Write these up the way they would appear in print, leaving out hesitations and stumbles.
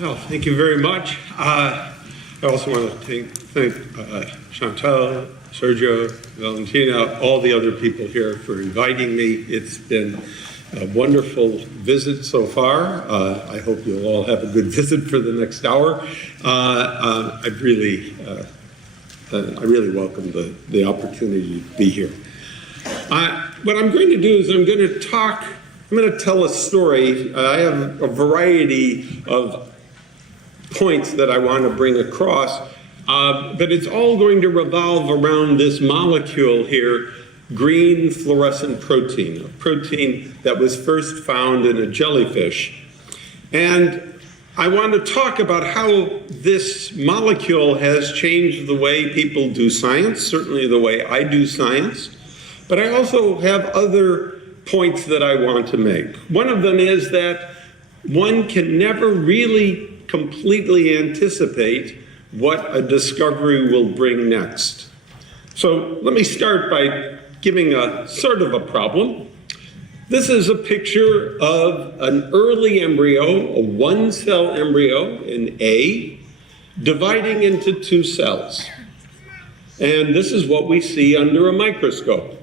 Well, thank you very much. I also want to thank Chantal, Sergio, Valentina, all the other people here for inviting me. It's been a wonderful visit so far. I hope you'll all have a good visit for the next hour. I really welcome the opportunity to be here. What I'm going to do is I'm going to tell a story. I have a variety of points that I want to bring across, but it's all going to revolve around this molecule here, green fluorescent protein, a protein that was first found in a jellyfish. And I want to talk about how this molecule has changed the way people do science, certainly the way I do science, but I also have other points that I want to make. One of them is that one can never really completely anticipate what a discovery will bring next. So let me start by giving a sort of a problem. This is a picture of an early embryo, a one-cell embryo in A, dividing into two cells. And this is what we see under a microscope.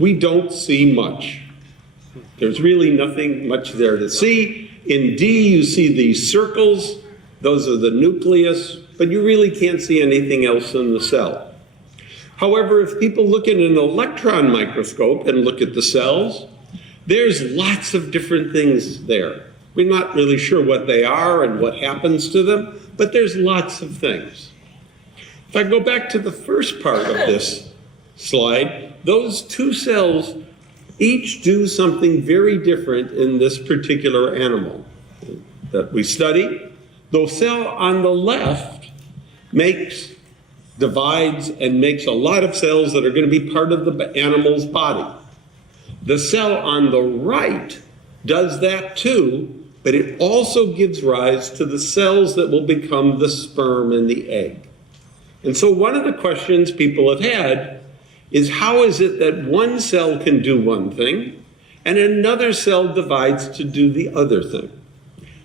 We don't see much. There's really nothing much there to see. In D, you see these circles. Those are the nucleus, but you really can't see anything else in the cell. However, if people look at an electron microscope and look at the cells, there's lots of different things there. We're not really sure what they are and what happens to them, but there's lots of things. If I go back to the first part of this slide, those two cells each do something very different in this particular animal that we study. The cell on the left divides and makes a lot of cells that are going to be part of the animal's body. The cell on the right does that too, but it also gives rise to the cells that will become the sperm and the egg. And so one of the questions people have had is how is it that one cell can do one thing and another cell divides to do the other thing?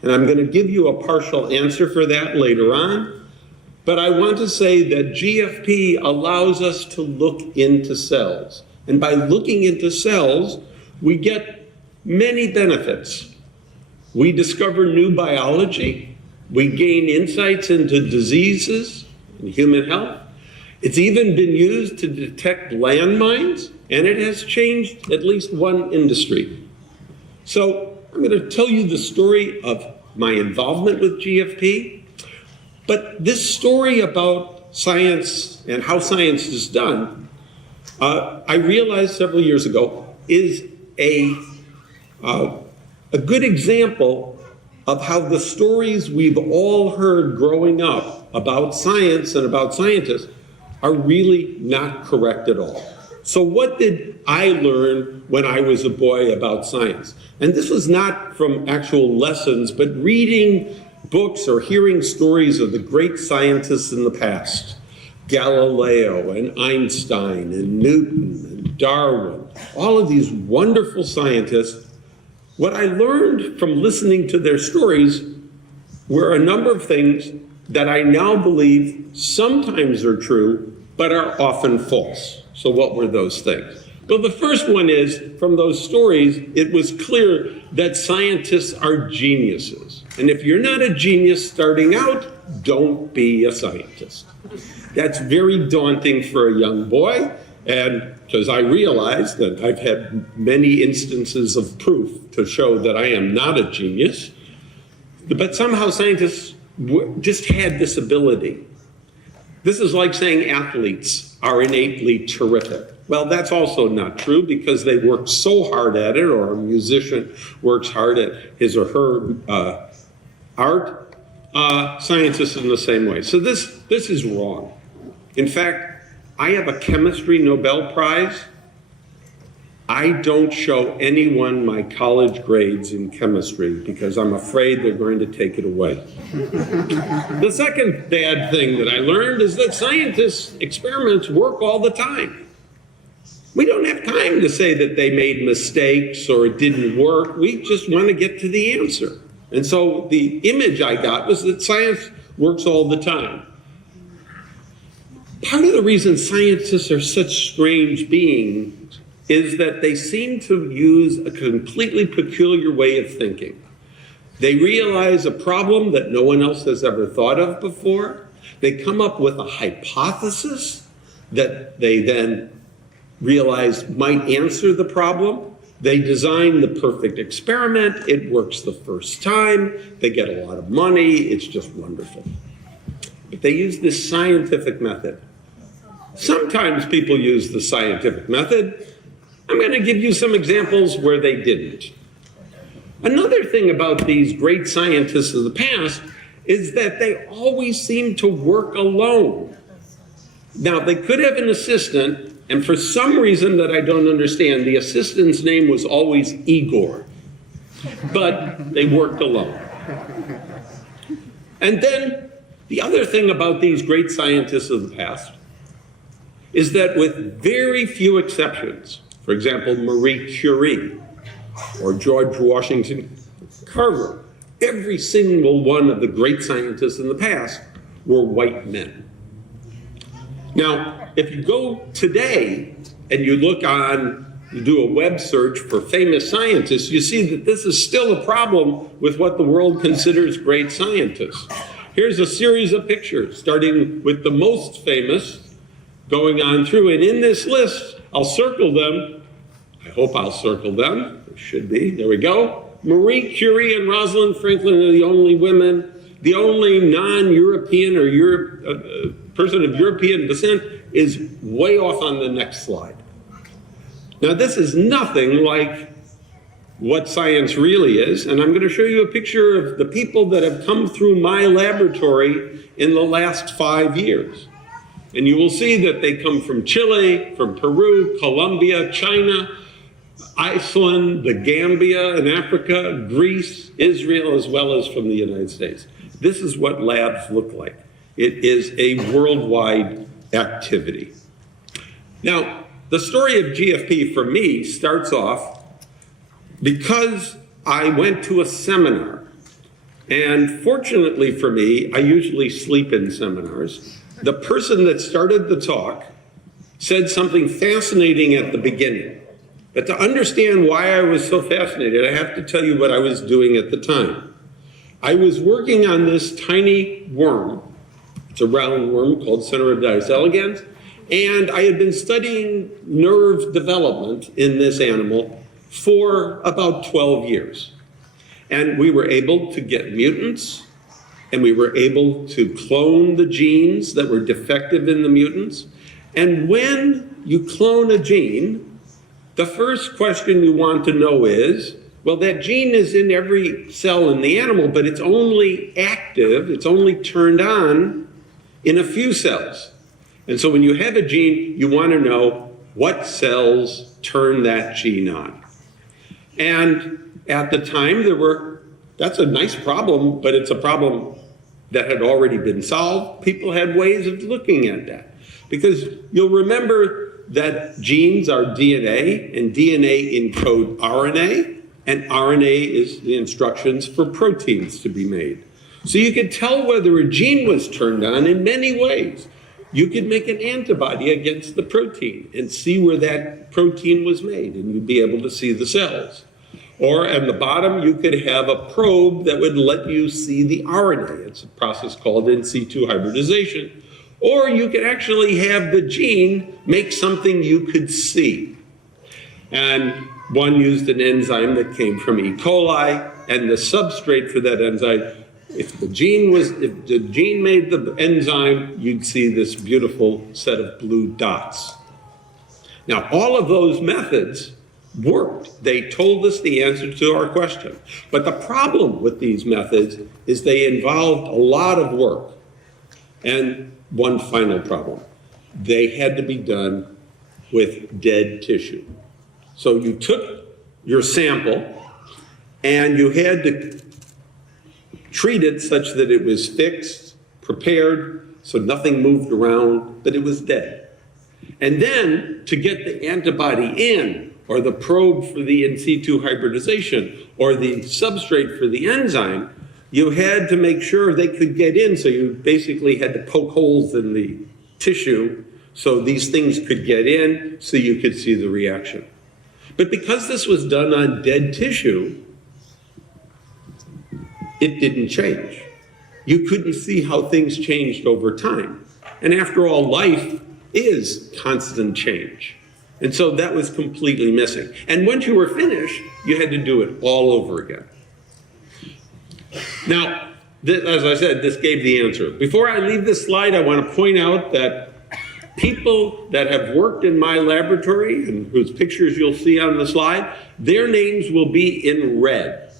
And I'm going to give you a partial answer for that later on, but I want to say that GFP allows us to look into cells. And by looking into cells, we get many benefits. We discover new biology. We gain insights into diseases and human health. It's even been used to detect landmines, and it has changed at least one industry. So I'm going to tell you the story of my involvement with GFP, but this story about science and how science is done, I realized several years ago, is a good example of how the stories we've all heard growing up about science and about scientists are really not correct at all. So what did I learn when I was a boy about science? And this was not from actual lessons, but reading books or hearing stories of the great scientists in the past. Galileo and Einstein and Newton and Darwin, all of these wonderful scientists. What I learned from listening to their stories were a number of things that I now believe sometimes are true, but are often false. So what were those things? Well, the first one is, from those stories, it was clear that scientists are geniuses. And if you're not a genius starting out, don't be a scientist. That's very daunting for a young boy, and because I realized that I've had many instances of proof to show that I am not a genius, but somehow scientists just had this ability. This is like saying athletes are innately terrific. Well, that's also not true because they work so hard at it, or a musician works hard at his or her art. Scientists in the same way. So this is wrong. In fact, I have a chemistry Nobel Prize. I don't show anyone my college grades in chemistry because I'm afraid they're going to take it away. The second bad thing that I learned is that scientists' experiments work all the time. We don't have time to say that they made mistakes or it didn't work. We just want to get to the answer. And so the image I got was that science works all the time. Part of the reason scientists are such strange beings is that they seem to use a completely peculiar way of thinking. They realize a problem that no one else has ever thought of before. They come up with a hypothesis that they then realize might answer the problem. They design the perfect experiment. It works the first time. They get a lot of money. It's just wonderful. But they use this scientific method. Sometimes people use the scientific method. I'm going to give you some examples where they didn't. Another thing about these great scientists of the past is that they always seem to work alone. Now, they could have an assistant, and for some reason that I don't understand, the assistant's name was always Igor. But they worked alone. And then the other thing about these great scientists of the past is that with very few exceptions, for example, Marie Curie or George Washington Carver, every single one of the great scientists in the past were white men. Now, if you go today and you look on, you do a web search for famous scientists, you see that this is still a problem with what the world considers great scientists. Here's a series of pictures, starting with the most famous, going on through, and in this list, I'll circle them. I hope I'll circle them. It should be. There we go. Marie Curie and Rosalind Franklin are the only women. The only non-European or person of European descent is way off on the next slide. Now, this is nothing like what science really is, and I'm going to show you a picture of the people that have come through my laboratory in the last 5 years. And you will see that they come from Chile, from Peru, Colombia, China, Iceland, the Gambia in Africa, Greece, Israel, as well as from the United States. This is what labs look like. It is a worldwide activity. Now, the story of GFP for me starts off because I went to a seminar. And fortunately for me, I usually sleep in seminars. The person that started the talk said something fascinating at the beginning. But to understand why I was so fascinated, I have to tell you what I was doing at the time. I was working on this tiny worm. It's a round worm called Centauroides elegans. And I had been studying nerve development in this animal for about 12 years. And we were able to get mutants, and we were able to clone the genes that were defective in the mutants. And when you clone a gene, the first question you want to know is, well, that gene is in every cell in the animal, but it's only active, it's only turned on in a few cells. And so when you have a gene, you want to know what cells turn that gene on. And at the time, that's a nice problem, but it's a problem that had already been solved. People had ways of looking at that. Because you'll remember that genes are DNA, and DNA encode RNA, and RNA is the instructions for proteins to be made. So you could tell whether a gene was turned on in many ways. You could make an antibody against the protein and see where that protein was made, and you'd be able to see the cells. Or at the bottom, you could have a probe that would let you see the RNA. It's a process called in situ hybridization. Or you could actually have the gene make something you could see. And one used an enzyme that came from E. coli, and the substrate for that enzyme, if the gene made the enzyme, you'd see this beautiful set of blue dots. Now, all of those methods worked. They told us the answer to our question. But the problem with these methods is they involved a lot of work. And one final problem. They had to be done with dead tissue. So you took your sample and you had to treat it such that it was fixed, prepared, so nothing moved around, that it was dead. And then to get the antibody in, or the probe for the in situ hybridization, or the substrate for the enzyme, you had to make sure they could get in, so you basically had to poke holes in the tissue so these things could get in so you could see the reaction. But because this was done on dead tissue, it didn't change. You couldn't see how things changed over time. And after all, life is constant change. And so that was completely missing. And once you were finished, you had to do it all over again. Now, as I said, this gave the answer. Before I leave this slide, I want to point out that people that have worked in my laboratory, and whose pictures you'll see on the slide, their names will be in red.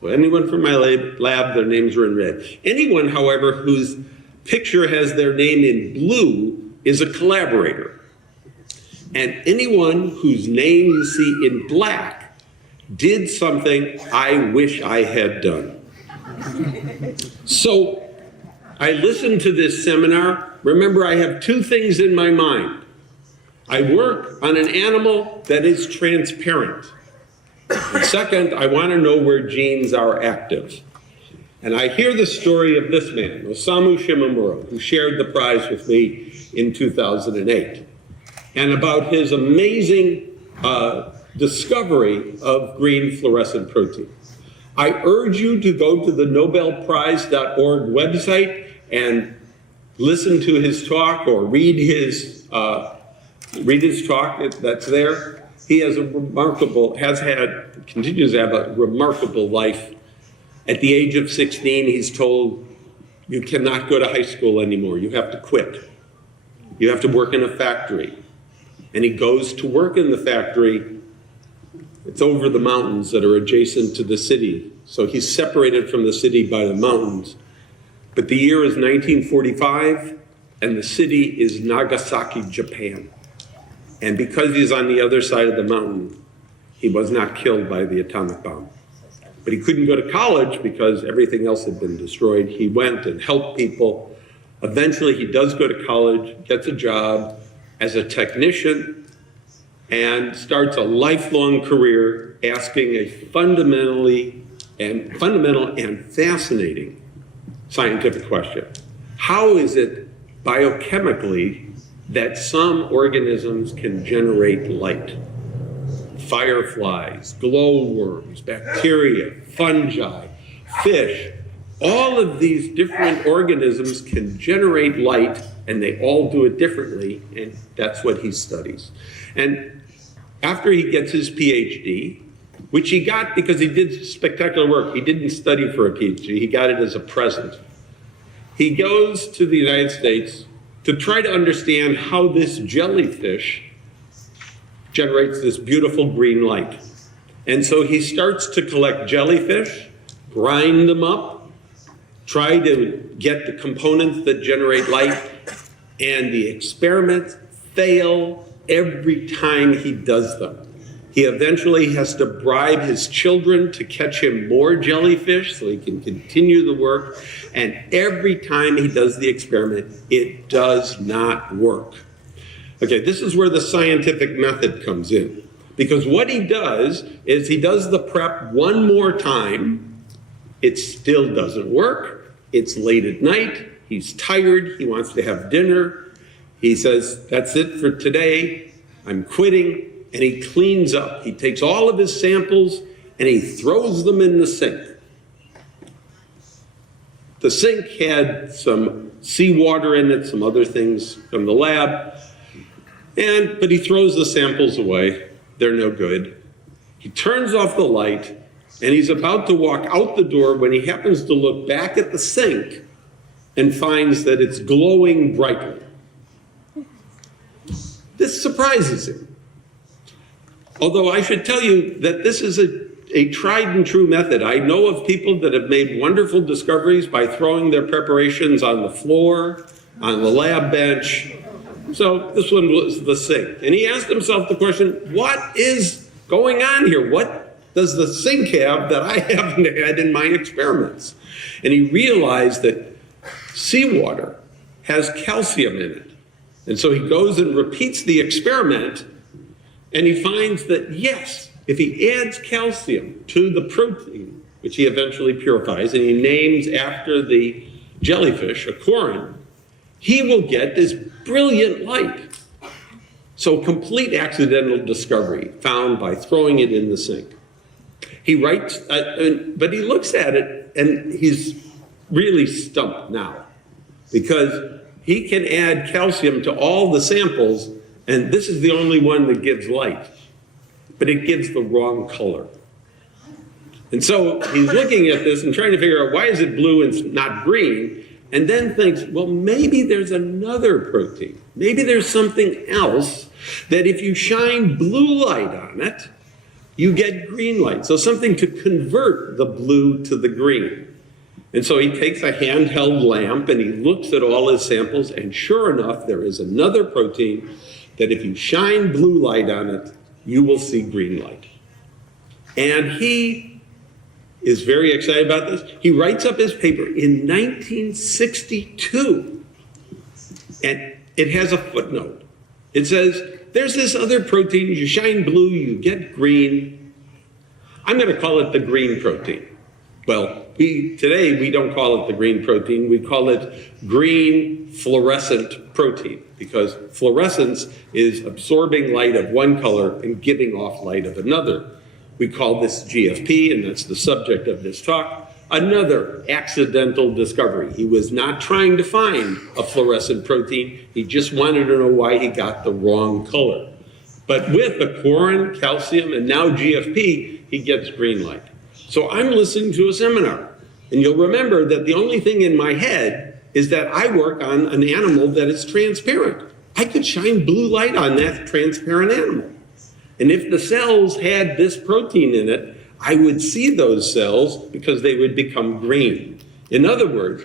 So anyone from my lab, their names are in red. Anyone, however, whose picture has their name in blue is a collaborator. And anyone whose name you see in black did something I wish I had done. So I listened to this seminar. Remember, I have two things in my mind. I work on an animal that is transparent. And second, I want to know where genes are active. And I hear the story of this man, Osamu Shimomura, who shared the prize with me in 2008, and about his amazing discovery of green fluorescent protein. I urge you to go to the nobelprize.org website and listen to his talk or read his talk that's there. He has continues to have a remarkable life. At the age of 16, he's told, you cannot go to high school anymore. You have to quit. You have to work in a factory. And he goes to work in the factory. It's over the mountains that are adjacent to the city. So he's separated from the city by the mountains. But the year is 1945, and the city is Nagasaki, Japan. And because he's on the other side of the mountain, he was not killed by the atomic bomb. But he couldn't go to college because everything else had been destroyed. He went and helped people. Eventually, he does go to college, gets a job as a technician, and starts a lifelong career asking a fundamental and fascinating scientific question. How is it biochemically that some organisms can generate light? Fireflies, glowworms, bacteria, fungi, fish, all of these different organisms can generate light, and they all do it differently, and that's what he studies. And after he gets his PhD, which he got because he did spectacular work, he didn't study for a PhD, he got it as a present. He goes to the United States to try to understand how this jellyfish generates this beautiful green light. And so he starts to collect jellyfish, grind them up, try to get the components that generate light, and the experiments fail every time he does them. He eventually has to bribe his children to catch him more jellyfish so he can continue the work, and every time he does the experiment, it does not work. Okay, this is where the scientific method comes in. Because what he does is he does the prep one more time. It still doesn't work. It's late at night. He's tired. He wants to have dinner. He says, that's it for today. I'm quitting. And he cleans up. He takes all of his samples and he throws them in the sink. The sink had some seawater in it, some other things from the lab. But he throws the samples away. They're no good. He turns off the light, and he's about to walk out the door when he happens to look back at the sink and finds that it's glowing brightly. This surprises him. Although I should tell you that this is a tried and true method. I know of people that have made wonderful discoveries by throwing their preparations on the floor, on the lab bench. So this one was the sink. And he asked himself the question, what is going on here? What does the sink have that I haven't had in my experiments? And he realized that seawater has calcium in it. And so he goes and repeats the experiment, And he finds that, yes, if he adds calcium to the protein, which he eventually purifies, and he names after the jellyfish, ocurren, he will get this brilliant light. So complete accidental discovery found by throwing it in the sink. He writes, but he looks at it and he's really stumped now because he can add calcium to all the samples and this is the only one that gives light, but it gives the wrong color. And so he's looking at this and trying to figure out why is it blue and not green, and then thinks, well, maybe there's another protein. Maybe there's something else that if you shine blue light on it, you get green light. So something to convert the blue to the green. And so he takes a handheld lamp and he looks at all his samples, and sure enough, there is another protein that if you shine blue light on it, you will see green light. And he is very excited about this. He writes up his paper in 1962, and it has a footnote. It says, there's this other protein, you shine blue, you get green. I'm going to call it the green protein. Well, today we don't call it the green protein, we call it green fluorescent protein, because fluorescence is absorbing light of one color and giving off light of another. We call this GFP, and that's the subject of this talk. Another accidental discovery. He was not trying to find a fluorescent protein, he just wanted to know why he got the wrong color. But with ocurren, calcium, and now GFP, he gets green light. So I'm listening to a seminar, and you'll remember that the only thing in my head is that I work on an animal that is transparent. I could shine blue light on that transparent animal. And if the cells had this protein in it, I would see those cells because they would become green. In other words,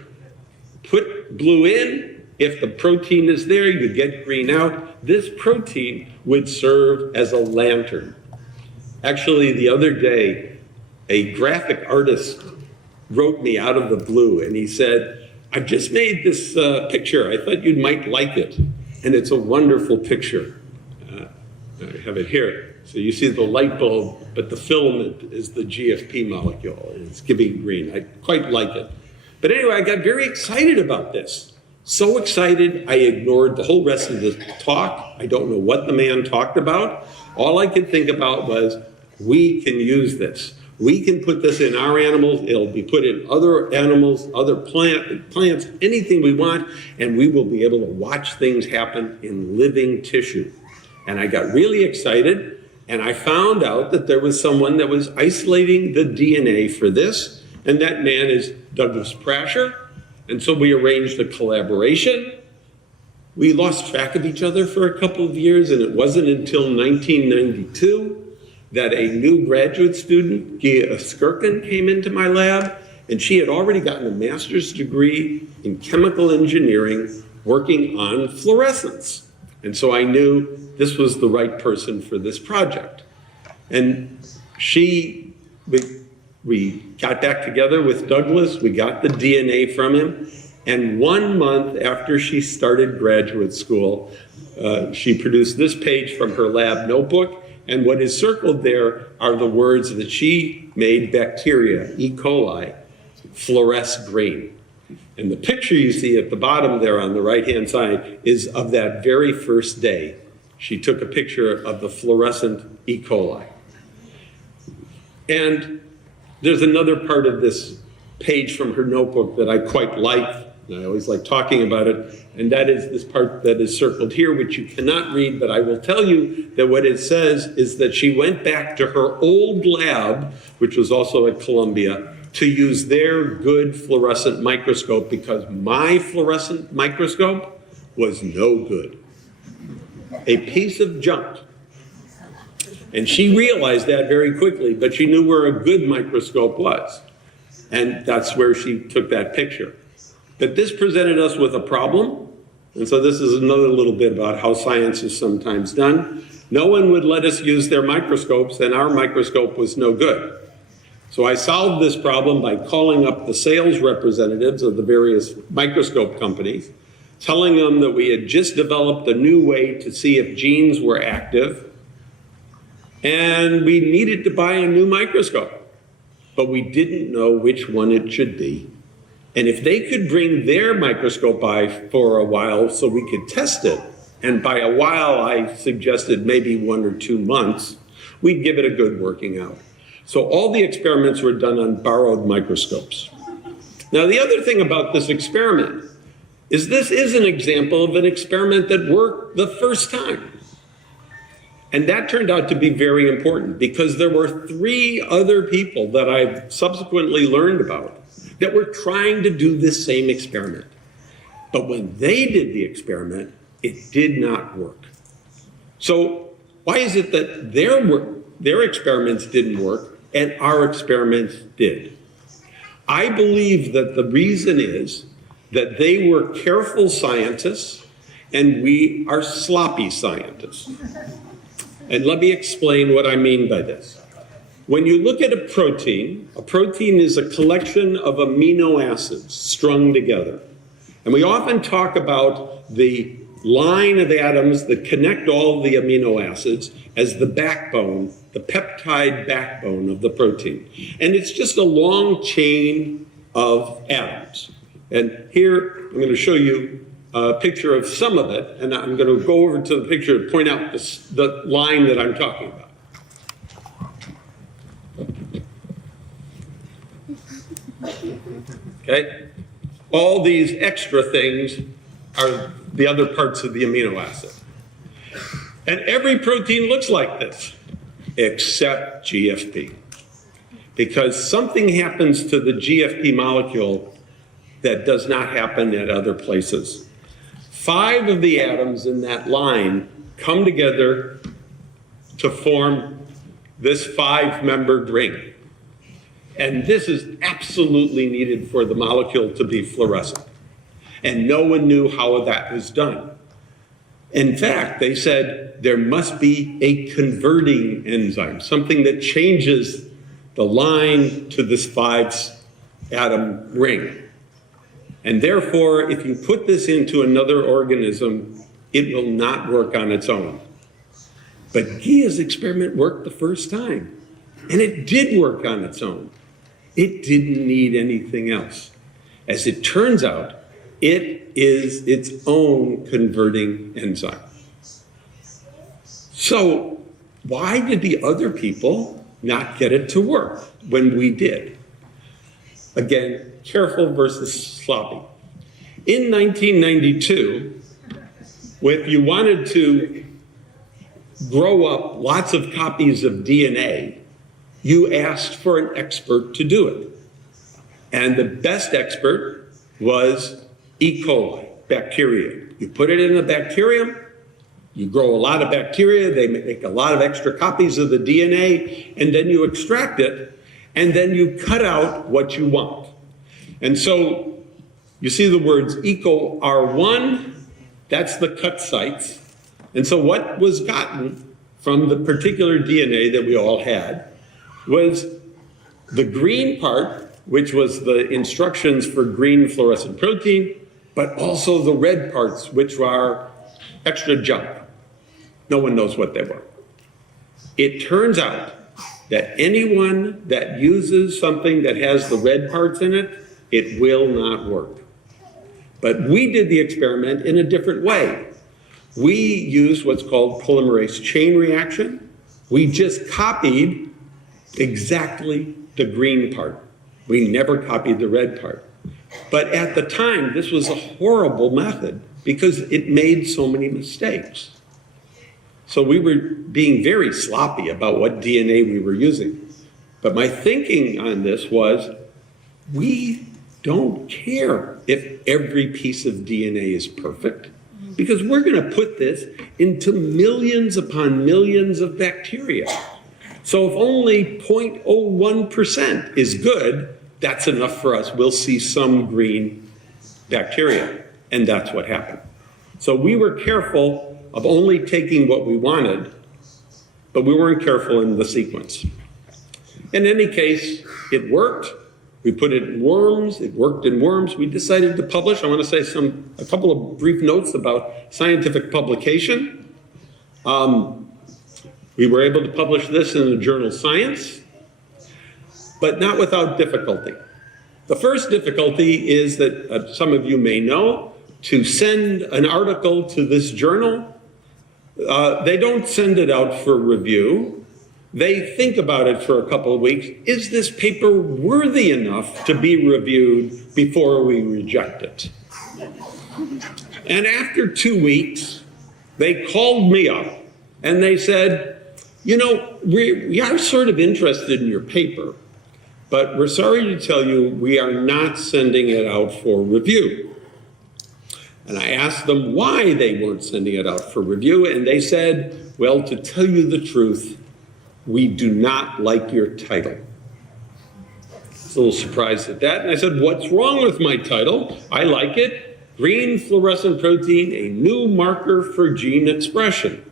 put blue in, if the protein is there, you get green out. This protein would serve as a lantern. Actually, the other day, a graphic artist wrote me out of the blue and he said, I've just made this picture. I thought you might like it. And it's a wonderful picture. I have it here. So you see the light bulb, but the filament is the GFP molecule. And it's giving green. I quite like it. But anyway, I got very excited about this. So excited, I ignored the whole rest of the talk. I don't know what the man talked about. All I could think about was, we can use this. We can put this in our animals. It'll be put in other animals, other plants, anything we want, and we will be able to watch things happen in living tissue. And I got really excited, and I found out that there was someone that was isolating the DNA for this, and that man is Douglas Prasher. And so we arranged a collaboration. We lost track of each other for a couple of years, and it wasn't until 1992 that a new graduate student, Gia Skirkin, came into my lab, and she had already gotten a master's degree in chemical engineering working on fluorescence. And so I knew this was the right person for this project. And we got back together with Douglas, we got the DNA from him, and 1 month after she started graduate school, she produced this page from her lab notebook, and what is circled there are the words that she made bacteria, E. coli, fluoresce green. And the picture you see at the bottom there on the right-hand side is of that very first day. She took a picture of the fluorescent E. coli. And there's another part of this page from her notebook that I quite like, and I always like talking about it, and that is this part that is circled here, which you cannot read, but I will tell you that what it says is that she went back to her old lab, which was also at Columbia, to use their good fluorescent microscope because my fluorescent microscope was no good. A piece of junk. And she realized that very quickly, but she knew where a good microscope was. And that's where she took that picture. But this presented us with a problem. And so this is another little bit about how science is sometimes done. No one would let us use their microscopes, and our microscope was no good. So I solved this problem by calling up the sales representatives of the various microscope companies, telling them that we had just developed a new way to see if genes were active. and we needed to buy a new microscope, but we didn't know which one it should be. And if they could bring their microscope by for a while so we could test it, and by a while I suggested maybe 1 or 2 months, we'd give it a good working out. So all the experiments were done on borrowed microscopes. Now the other thing about this experiment is this is an example of an experiment that worked the first time. And that turned out to be very important because there were 3 other people that I've subsequently learned about that were trying to do this same experiment. But when they did the experiment, it did not work. So why is it that their experiments didn't work and our experiments did? I believe that the reason is that they were careful scientists and we are sloppy scientists. And let me explain what I mean by this. When you look at a protein is a collection of amino acids strung together. And we often talk about the line of atoms that connect all the amino acids as the backbone, the peptide backbone of the protein. And it's just a long chain of atoms. And here I'm going to show you a picture of some of it, and I'm going to go over to the picture and point out the line that I'm talking about. Okay? All these extra things are the other parts of the amino acid. And every protein looks like this, except GFP. Because something happens to the GFP molecule that does not happen at other places. 5 of the atoms in that line come together to form this 5-membered ring. And this is absolutely needed for the molecule to be fluorescent. And no one knew how that was done. In fact, they said there must be a converting enzyme, something that changes the line to this 5-atom ring. And therefore, if you put this into another organism, it will not work on its own. But Gia's experiment worked the first time, and it did work on its own. It didn't need anything else. As it turns out, it is its own converting enzyme. So why did the other people not get it to work when we did? Again, careful versus sloppy. In 1992, if you wanted to grow up lots of copies of DNA, you asked for an expert to do it. And the best expert was E. coli, bacteria. You put it in the bacterium, you grow a lot of bacteria, they make a lot of extra copies of the DNA, and then you extract it, and then you cut out what you want. And so you see the words ECO R1, that's the cut sites. And so what was gotten from the particular DNA that we all had was the green part, which was the instructions for green fluorescent protein, but also the red parts, which are extra junk. No one knows what they were. It turns out that anyone that uses something that has the red parts in it, it will not work. But we did the experiment in a different way. We used what's called polymerase chain reaction. We just copied exactly the green part. We never copied the red part. But at the time, this was a horrible method because it made so many mistakes. So we were being very sloppy about what DNA we were using. But my thinking on this was, we don't care if every piece of DNA is perfect, because we're going to put this into millions upon millions of bacteria. So if only 0.01% is good, that's enough for us. We'll see some green bacteria, and that's what happened. So we were careful of only taking what we wanted, but we weren't careful in the sequence. In any case, it worked. We put it in worms. It worked in worms. We decided to publish. I want to say a couple of brief notes about scientific publication. We were able to publish this in the journal Science, but not without difficulty. The first difficulty is that some of you may know, to send an article to this journal, they don't send it out for review. They think about it for a couple of weeks. Is this paper worthy enough to be reviewed before we reject it? And after 2 weeks, they called me up and they said, you know, we are sort of interested in your paper, but we're sorry to tell you we are not sending it out for review. And I asked them why they weren't sending it out for review, and they said, well, to tell you the truth, we do not like your title. I was a little surprised at that, and I said, what's wrong with my title? I like it. Green fluorescent protein, a new marker for gene expression.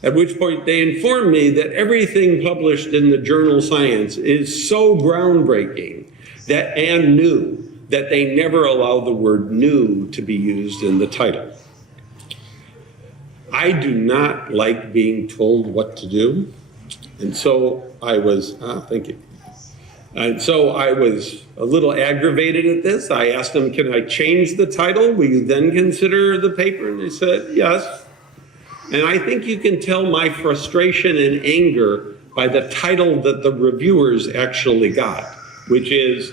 At which point they informed me that everything published in the journal Science is so groundbreaking and new that they never allow the word new to be used in the title. I do not like being told what to do, and so I was, thank you. And so I was a little aggravated at this. I asked them, can I change the title? Will you then consider the paper? And they said, yes. And I think you can tell my frustration and anger by the title that the reviewers actually got, which is,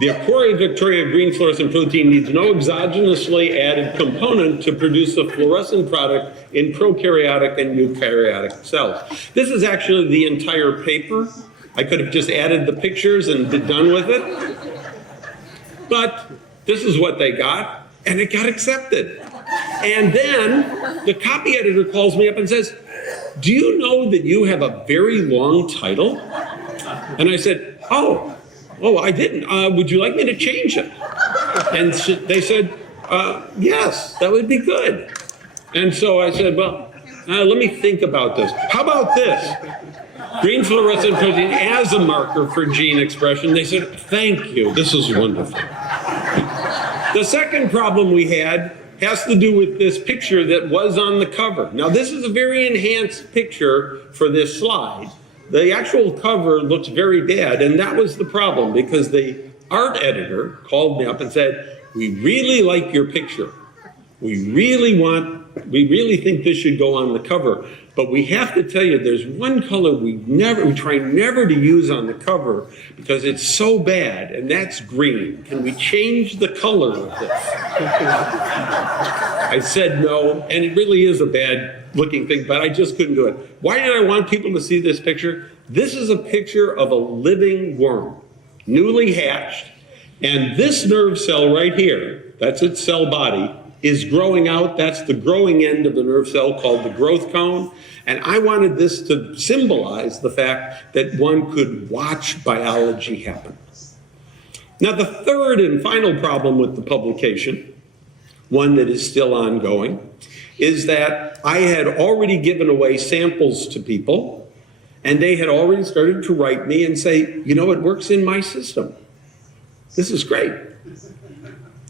the Acori Victoria green fluorescent protein needs no exogenously added component to produce a fluorescent product in prokaryotic and eukaryotic cells. This is actually the entire paper. I could have just added the pictures and been done with it. But this is what they got, and it got accepted. And then the copy editor calls me up and says, do you know that you have a very long title? And I said, oh, I didn't. Would you like me to change it? And they said, yes, that would be good. And so I said, well, let me think about this. How about this? Green fluorescent protein as a marker for gene expression. They said, thank you, this is wonderful. The second problem we had has to do with this picture that was on the cover. Now, this is a very enhanced picture for this slide. The actual cover looks very bad, and that was the problem, because the art editor called me up and said, we really like your picture. We really think this should go on the cover, but we have to tell you there's one color we try never to use on the cover because it's so bad, and that's green. Can we change the color of this? I said no, and it really is a bad looking thing, but I just couldn't do it. Why did I want people to see this picture? This is a picture of a living worm, newly hatched, and this nerve cell right here, that's its cell body, is growing out. That's the growing end of the nerve cell called the growth cone. And I wanted this to symbolize the fact that one could watch biology happen. Now, the third and final problem with the publication, one that is still ongoing, is that I had already given away samples to people, and they had already started to write me and say, you know, it works in my system. This is great.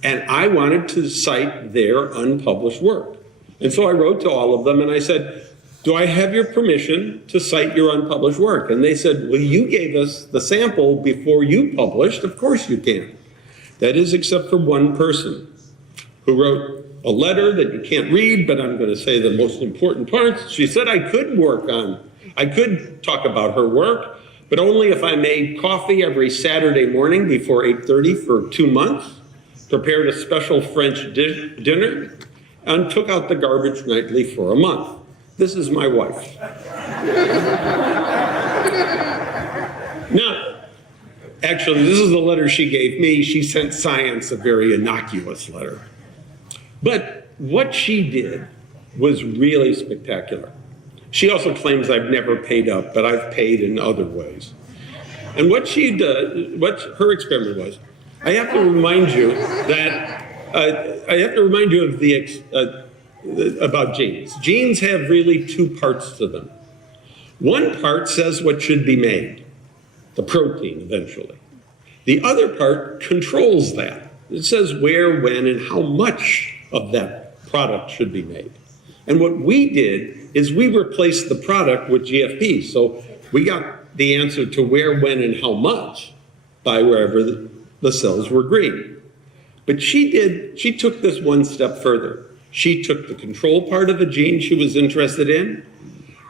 And I wanted to cite their unpublished work. And so I wrote to all of them and I said, do I have your permission to cite your unpublished work? And they said, well, you gave us the sample before you published. Of course you can. That is, except for one person who wrote a letter that you can't read, but I'm going to say the most important parts. She said I could talk about her work, but only if I made coffee every Saturday morning before 8:30 for 2 months, prepared a special French dinner, and took out the garbage nightly for a month. This is my wife. Now, actually, this is the letter she gave me. She sent Science a very innocuous letter. But what she did was really spectacular. She also claims I've never paid up, but I've paid in other ways. And what she did, what her experiment was, I have to remind you about genes. Genes have really two parts to them. One part says what should be made, the protein eventually. The other part controls that. It says where, when, and how much of that product should be made. And what we did is we replaced the product with GFP. So we got the answer to where, when, and how much by wherever the cells were green. But she took this one step further. She took the control part of a gene she was interested in,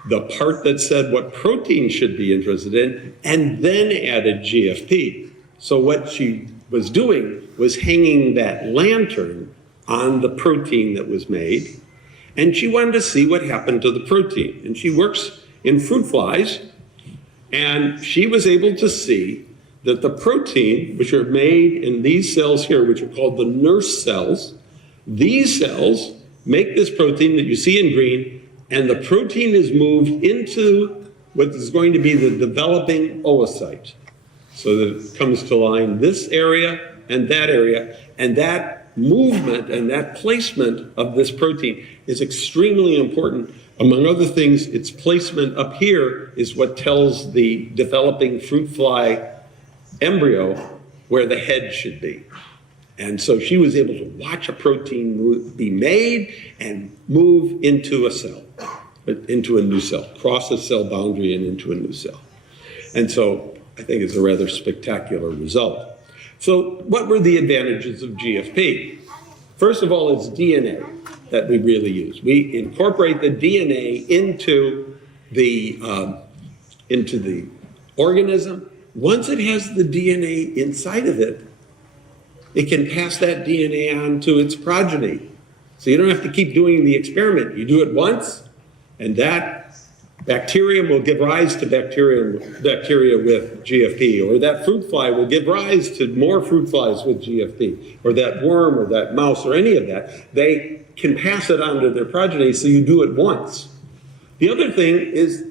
the part that said what protein should be interested in, and then added GFP. So what she was doing was hanging that lantern on the protein that was made, and she wanted to see what happened to the protein. And she works in fruit flies, and she was able to see that the protein, which are made in these cells here, which are called the nurse cells, these cells make this protein that you see in green, and the protein is moved into what is going to be the developing oocyte. So that it comes to line this area, and that movement and that placement of this protein is extremely important. Among other things, its placement up here is what tells the developing fruit fly embryo where the head should be. And so she was able to watch a protein be made and move into a cell, into a new cell, cross a cell boundary and into a new cell. And so I think it's a rather spectacular result. So what were the advantages of GFP? First of all, it's DNA that we really use. We incorporate the DNA into the organism. Once it has the DNA inside of it, it can pass that DNA on to its progeny. So you don't have to keep doing the experiment. You do it once, and that bacterium will give rise to bacteria with GFP, or that fruit fly will give rise to more fruit flies with GFP, or that worm or that mouse or any of that. They can pass it on to their progeny, so you do it once. The other thing is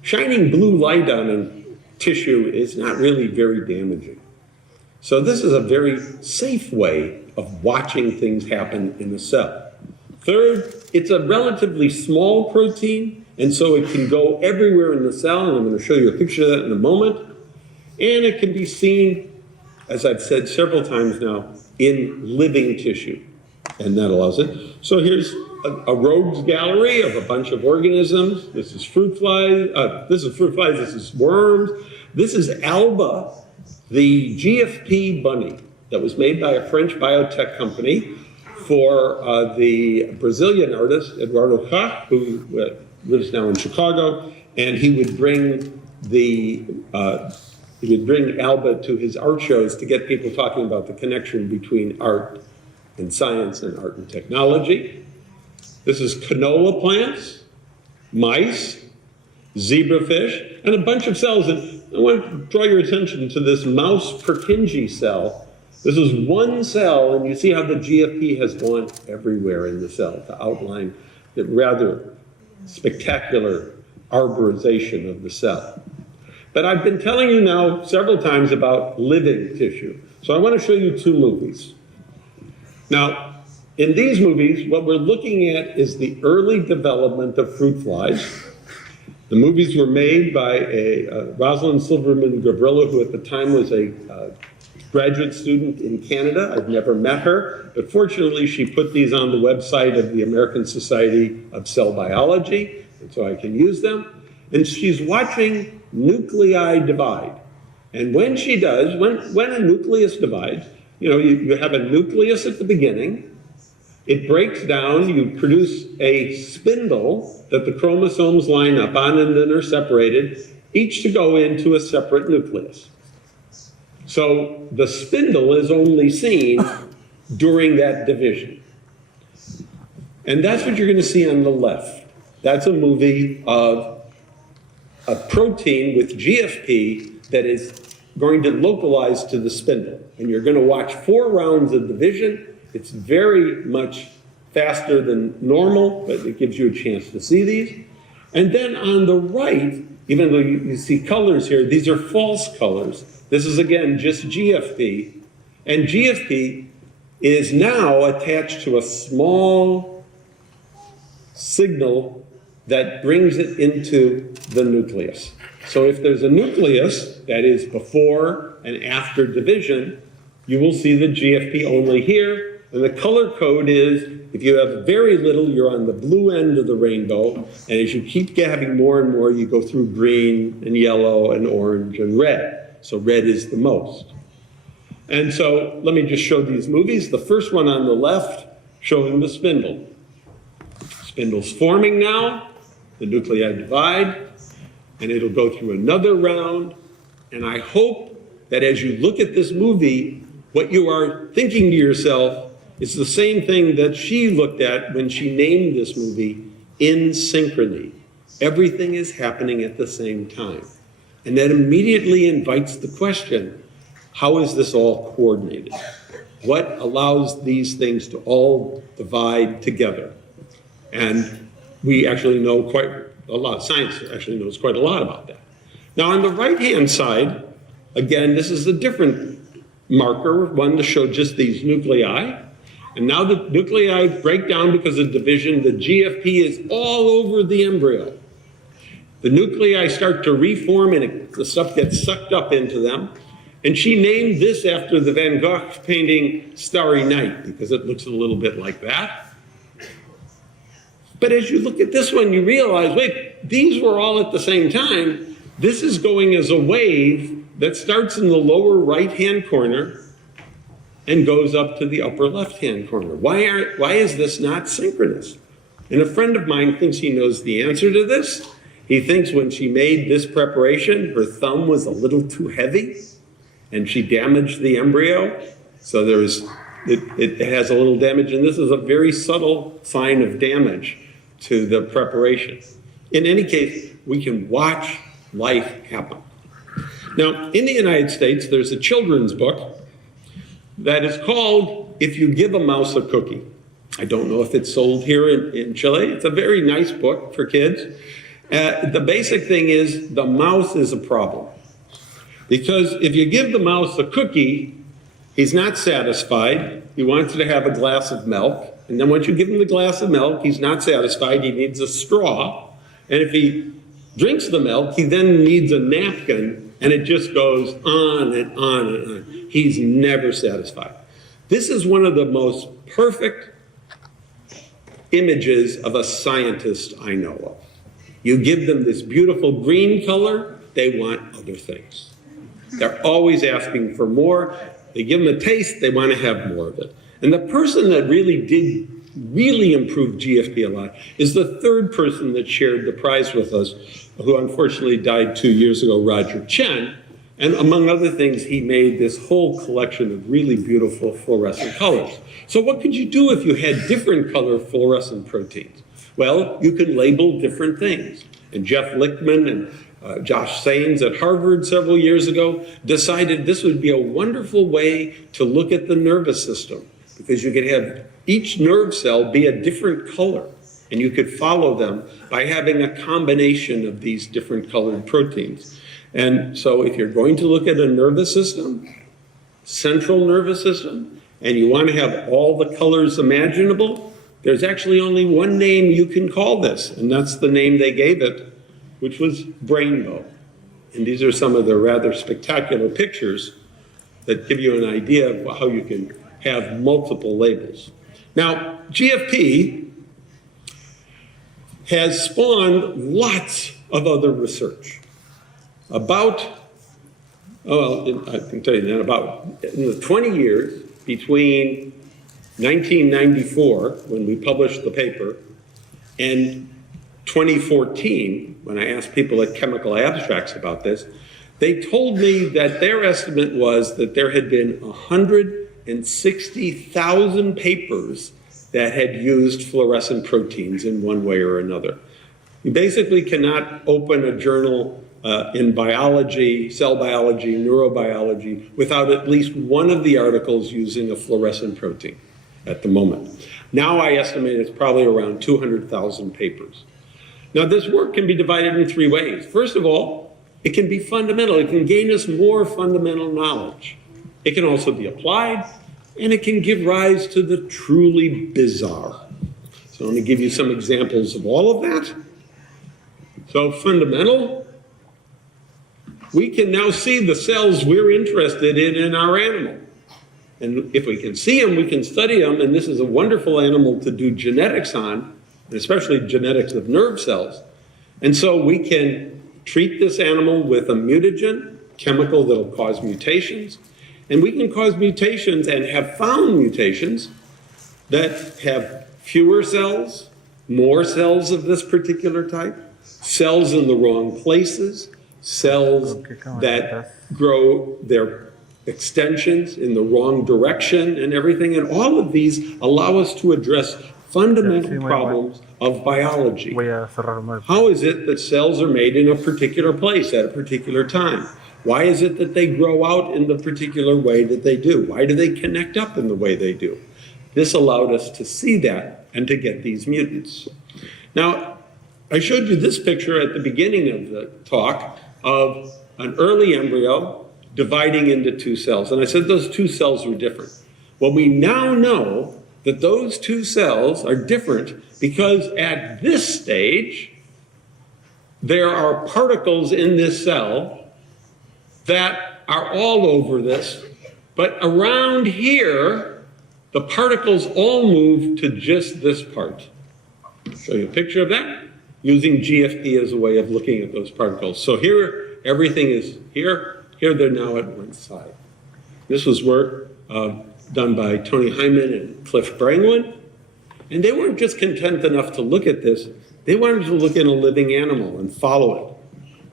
shining blue light on a tissue is not really very damaging. So this is a very safe way of watching things happen in a cell. Third, it's a relatively small protein, and so it can go everywhere in the cell, and I'm going to show you a picture of that in a moment. And it can be seen, as I've said several times now, in living tissue, and that allows it. So here's a rogues gallery of a bunch of organisms. This is fruit flies, this is worms. This is Alba, the GFP bunny that was made by a French biotech company for the Brazilian artist, Eduardo Koch, who lives now in Chicago, and he would bring Alba to his art shows to get people talking about the connection between art and science and art and technology. This is canola plants, mice, zebrafish, and a bunch of cells. And I want to draw your attention to this mouse Purkinje cell. This is one cell, and you see how the GFP has gone everywhere in the cell to outline the rather spectacular arborization of the cell. But I've been telling you now several times about living tissue. So I want to show you two movies. Now, in these movies, what we're looking at is the early development of fruit flies. The movies were made by Rosalind Silverman Gavrila, who at the time was a graduate student in Canada. I've never met her, but fortunately she put these on the website of the American Society of Cell Biology, and so I can use them. And she's watching nuclei divide. And when she does, when a nucleus divides, you have a nucleus at the beginning, it breaks down, you produce a spindle that the chromosomes line up on and then are separated, each to go into a separate nucleus. So the spindle is only seen during that division. And that's what you're going to see on the left. That's a movie of a protein with GFP that is going to localize to the spindle. And you're going to watch 4 rounds of division. It's very much faster than normal, but it gives you a chance to see these. And then on the right, even though you see colors here, these are false colors. This is, again, just GFP. And GFP is now attached to a small signal that brings it into the nucleus. So if there's a nucleus that is before and after division, you will see the GFP only here. And the color code is, if you have very little, you're on the blue end of the rainbow. And as you keep having more and more, you go through green and yellow and orange and red. So red is the most. And so let me just show these movies. The first one on the left, showing the spindle. Spindle's forming now. The nuclei divide. And it'll go through another round. And I hope that as you look at this movie, what you are thinking to yourself is the same thing that she looked at when she named this movie In Synchrony. Everything is happening at the same time. And that immediately invites the question, how is this all coordinated? What allows these things to all divide together? And we actually know quite a lot, science actually knows quite a lot about that. Now on the right-hand side, again, this is a different marker, one to show just these nuclei. And now the nuclei break down because of division. The GFP is all over the embryo. The nuclei start to reform and the stuff gets sucked up into them. And she named this after the Van Gogh painting Starry Night because it looks a little bit like that. But as you look at this one, you realize, wait, these were all at the same time. This is going as a wave that starts in the lower right-hand corner and goes up to the upper left-hand corner. Why is this not synchronous? And a friend of mine thinks he knows the answer to this. He thinks when she made this preparation, her thumb was a little too heavy and she damaged the embryo. So it has a little damage, and this is a very subtle sign of damage to the preparation. In any case, we can watch life happen. Now, in the United States, there's a children's book that is called If You Give a Mouse a Cookie. I don't know if it's sold here in Chile. It's a very nice book for kids. The basic thing is the mouse is a problem. Because if you give the mouse a cookie, he's not satisfied. He wants to have a glass of milk. And then once you give him the glass of milk, he's not satisfied. He needs a straw. And if he drinks the milk, he then needs a napkin. And it just goes on and on and on. He's never satisfied. This is one of the most perfect images of a scientist I know of. You give them this beautiful green color, they want other things. They're always asking for more. They give them a taste, they want to have more of it. And the person that really improved GFP a lot is the third person that shared the prize with us, who unfortunately died 2 years ago, Roger Tsien. And among other things, he made this whole collection of really beautiful fluorescent colors. So what could you do if you had different color fluorescent proteins? Well, you could label different things. And Jeff Lichtman and Josh Saines at Harvard several years ago decided this would be a wonderful way to look at the nervous system, because you could have each nerve cell be a different color, and you could follow them by having a combination of these different colored proteins. And so if you're going to look at a nervous system, central nervous system, and you want to have all the colors imaginable, there's actually only one name you can call this, and that's the name they gave it, which was Brainbow. And these are some of the rather spectacular pictures that give you an idea of how you can have multiple labels. Now, GFP has spawned lots of other research about, I can tell you that, about in the 20 years between 1994, when we published the paper, and 2014, when I asked people at Chemical Abstracts about this, they told me that their estimate was that there had been 160,000 papers that had used fluorescent proteins in one way or another. You basically cannot open a journal in biology, cell biology, neurobiology, without at least one of the articles using a fluorescent protein at the moment. Now I estimate it's probably around 200,000 papers. Now this work can be divided in three ways. First of all, it can be fundamental. It can gain us more fundamental knowledge. It can also be applied, and it can give rise to the truly bizarre. So let me give you some examples of all of that. So fundamental, we can now see the cells we're interested in our animal. And if we can see them, we can study them, and this is a wonderful animal to do genetics on, and especially genetics of nerve cells. And so we can treat this animal with a mutagen, chemical that'll cause mutations, and we can cause mutations and have found mutations that have fewer cells, more cells of this particular type, cells in the wrong places, cells that grow their extensions in the wrong direction and everything. And all of these allow us to address fundamental problems of biology. How is it that cells are made in a particular place at a particular time? Why is it that they grow out in the particular way that they do? Why do they connect up in the way they do? This allowed us to see that and to get these mutants. Now, I showed you this picture at the beginning of the talk of an early embryo dividing into two cells. And I said those two cells were different. Well, we now know that those two cells are different because at this stage, there are particles in this cell that are all over this, but around here, the particles all move to just this part. I'll show you a picture of that using GFP as a way of looking at those particles. So here, everything is here. Here, they're now at one side. This was work done by Tony Hyman and Cliff Brangwyn. And they weren't just content enough to look at this. They wanted to look at a living animal and follow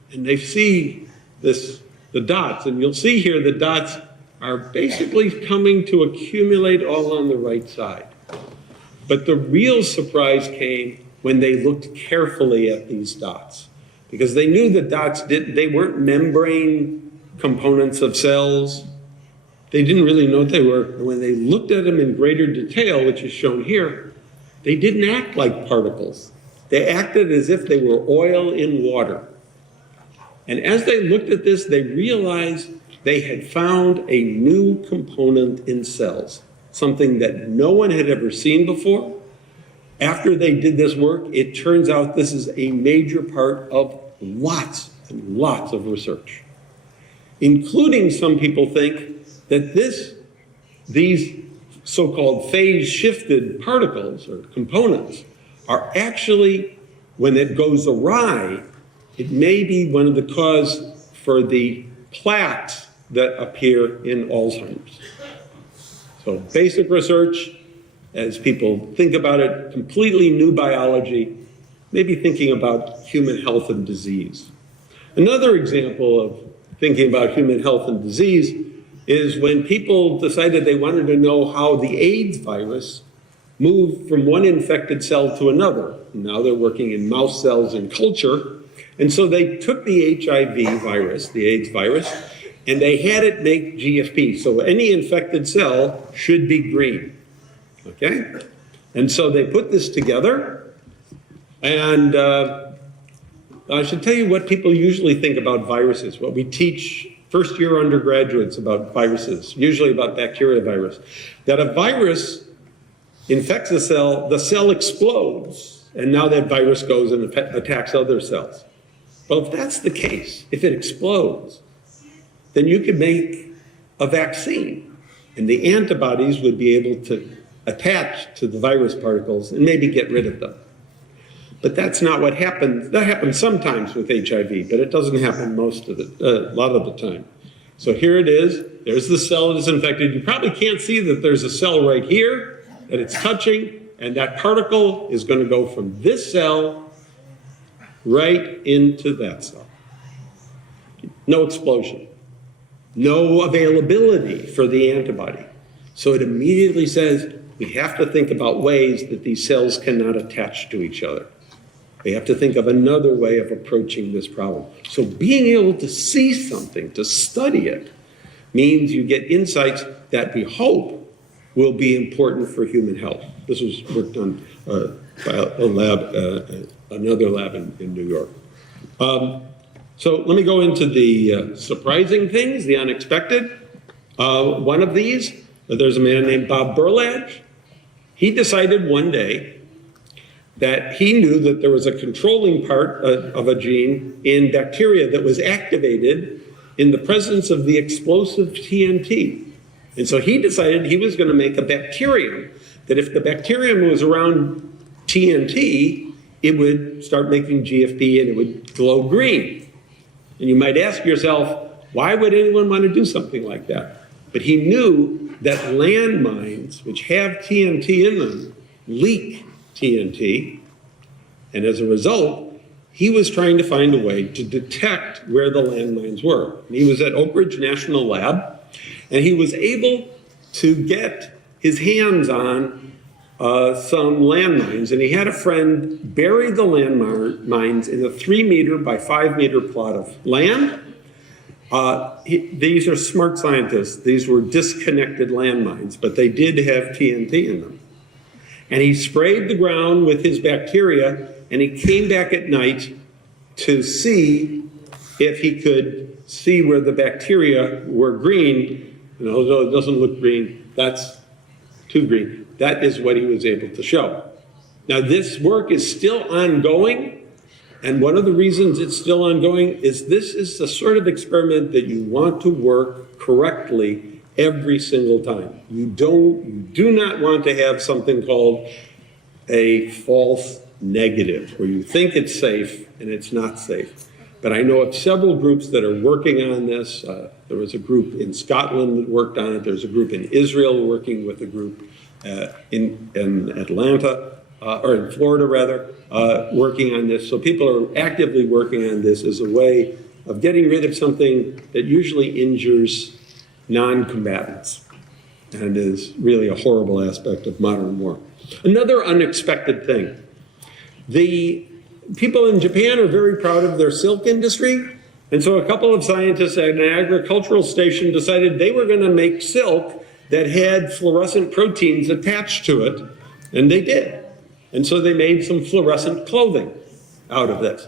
it. And they see the dots. And you'll see here the dots are basically coming to accumulate all on the right side. But the real surprise came when they looked carefully at these dots. Because they knew the dots they weren't membrane components of cells. They didn't really know what they were. And when they looked at them in greater detail, which is shown here, they didn't act like particles. They acted as if they were oil in water. And as they looked at this, they realized they had found a new component in cells, something that no one had ever seen before. After they did this work, it turns out this is a major part of lots and lots of research, including some people think that these so-called phase-shifted particles or components are actually, when it goes awry, it may be one of the cause for the plaques that appear in Alzheimer's. So basic research, as people think about it, completely new biology, maybe thinking about human health and disease. Another example of thinking about human health and disease is when people decided they wanted to know how the AIDS virus moved from one infected cell to another. Now they're working in mouse cells in culture. And so they took the HIV virus, the AIDS virus, and they had it make GFP. So any infected cell should be green, okay? And so they put this together, and I should tell you what people usually think about viruses, what we teach first-year undergraduates about viruses, usually about bacteriovirus, that a virus infects a cell, the cell explodes, and now that virus goes and attacks other cells. Well, if that's the case, if it explodes, then you could make a vaccine, and the antibodies would be able to attach to the virus particles and maybe get rid of them. But that's not what happens. That happens sometimes with HIV, but it doesn't happen most of it, a lot of the time. So here it is. There's the cell that is infected. You probably can't see that there's a cell right here that it's touching, and that particle is going to go from this cell right into that cell. No explosion. No availability for the antibody. So it immediately says we have to think about ways that these cells cannot attach to each other. We have to think of another way of approaching this problem. So being able to see something, to study it, means you get insights that we hope will be important for human health. This was work done by a lab, another lab in New York. So let me go into the surprising things, the unexpected. One of these, there's a man named Bob Berlage. He decided one day that he knew that there was a controlling part of a gene in bacteria that was activated in the presence of the explosive TNT. And so he decided he was going to make a bacterium, that if the bacterium was around TNT, it would start making GFP and it would glow green. And you might ask yourself, why would anyone want to do something like that? But he knew that landmines, which have TNT in them, leak TNT. And as a result, he was trying to find a way to detect where the landmines were. And he was at Oak Ridge National Lab, and he was able to get his hands on some landmines. And he had a friend bury the landmines in a 3-meter by 5-meter plot of land. These are smart scientists. These were disconnected landmines, but they did have TNT in them. And he sprayed the ground with his bacteria, and he came back at night to see if he could see where the bacteria were green. And although it doesn't look green, that's too green. That is what he was able to show. Now, this work is still ongoing, and one of the reasons it's still ongoing is this is the sort of experiment that you want to work correctly every single time. You do not want to have something called a false negative, where you think it's safe and it's not safe. But I know of several groups that are working on this. There was a group in Scotland that worked on it. There's a group in Israel working with a group in Atlanta, or in Florida rather, working on this. So people are actively working on this as a way of getting rid of something that usually injures non-combatants and is really a horrible aspect of modern war. Another unexpected thing. The people in Japan are very proud of their silk industry, and so a couple of scientists at an agricultural station decided they were going to make silk that had fluorescent proteins attached to it, and they did. And so they made some fluorescent clothing out of this.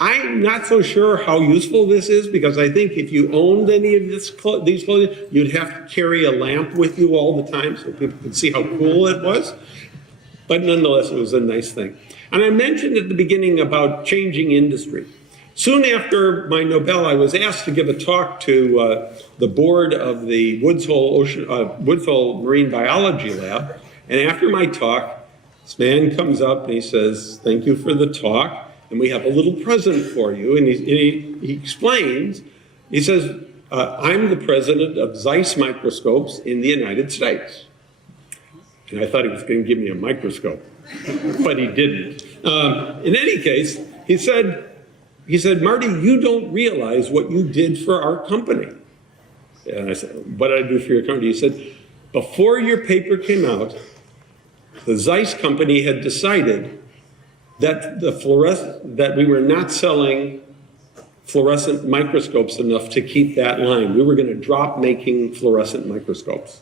I'm not so sure how useful this is, because I think if you owned any of these clothing, you'd have to carry a lamp with you all the time so people could see how cool it was. But nonetheless, it was a nice thing. And I mentioned at the beginning about changing industry. Soon after my Nobel, I was asked to give a talk to the board of the Woods Hole Marine Biology Lab. And after my talk, this man comes up and he says, "Thank you for the talk, and we have a little present for you." And he explains, he says, "I'm the president of Zeiss microscopes in the United States." And I thought he was going to give me a microscope, but he didn't. In any case, he said, "Marty, you don't realize what you did for our company." And I said, "What did I do for your company?" He said, "Before your paper came out, the Zeiss company had decided that that we were not selling fluorescent microscopes enough to keep that line. We were going to drop making fluorescent microscopes.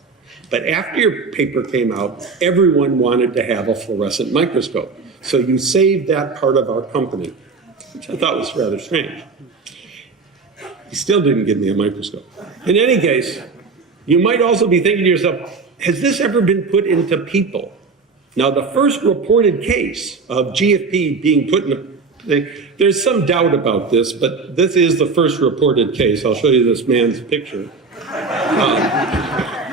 But after your paper came out, everyone wanted to have a fluorescent microscope. So you saved that part of our company," which I thought was rather strange. He still didn't give me a microscope. In any case, you might also be thinking to yourself, has this ever been put into people? Now, the first reported case of GFP being put in there's some doubt about this, but this is the first reported case. I'll show you this man's picture.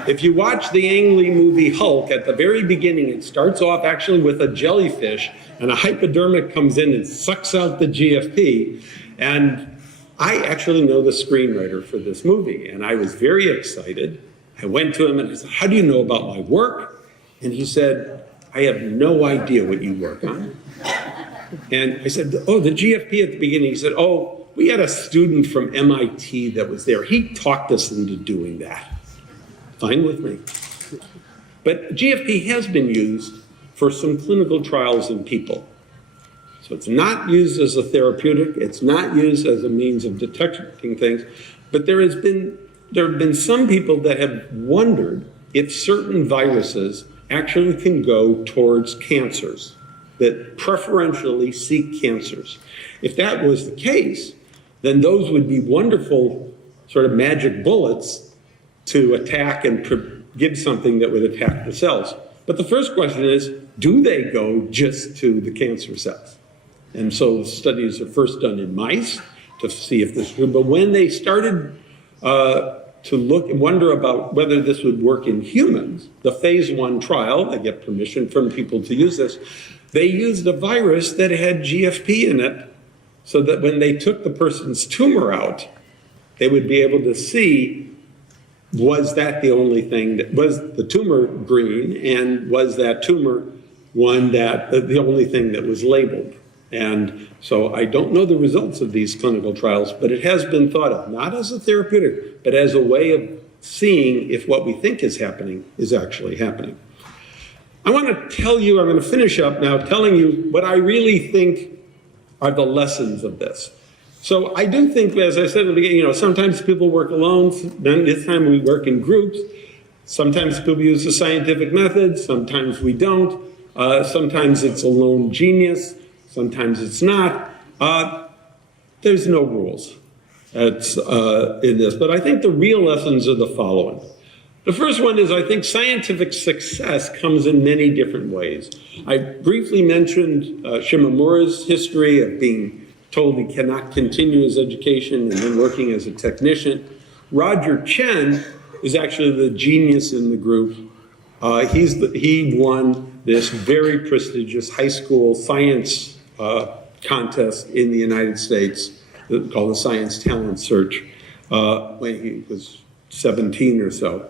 If you watch the Ang Lee movie Hulk, at the very beginning, it starts off actually with a jellyfish, and a hypodermic comes in and sucks out the GFP. And I actually know the screenwriter for this movie, and I was very excited. I went to him and I said, "How do you know about my work?" And he said, "I have no idea what you work on." And I said, "Oh, the GFP at the beginning." He said, "Oh, we had a student from MIT that was there. He talked us into doing that." Fine with me. But GFP has been used for some clinical trials in people. So it's not used as a therapeutic, it's not used as a means of detecting things, but there have been some people that have wondered if certain viruses actually can go towards cancers, that preferentially seek cancers. If that was the case, then those would be wonderful sort of magic bullets to attack and give something that would attack the cells. But the first question is, do they go just to the cancer cells? And so studies are first done in mice to see if this is true. But when they started to look and wonder about whether this would work in humans. The phase 1 trial, they get permission from people to use this, they used a virus that had GFP in it so that when they took the person's tumor out, they would be able to see, was that the only thing that, was the tumor green, and was that tumor one that, the only thing that was labeled. And so I don't know the results of these clinical trials, but it has been thought of, not as a therapeutic, but as a way of seeing if what we think is happening is actually happening. I want to tell you, I'm going to finish up now telling you what I really think are the lessons of this. So I do think, as I said at the beginning, sometimes people work alone, then this time we work in groups. Sometimes people use the scientific method, sometimes we don't. Sometimes it's a lone genius, sometimes it's not. There's no rules in this, but I think the real lessons are the following. The first one is I think scientific success comes in many different ways. I briefly mentioned Shimomura's history of being told he cannot continue his education and then working as a technician. Roger Tsien is actually the genius in the group. He won this very prestigious high school science contest in the United States called the Science Talent Search when he was 17 or so,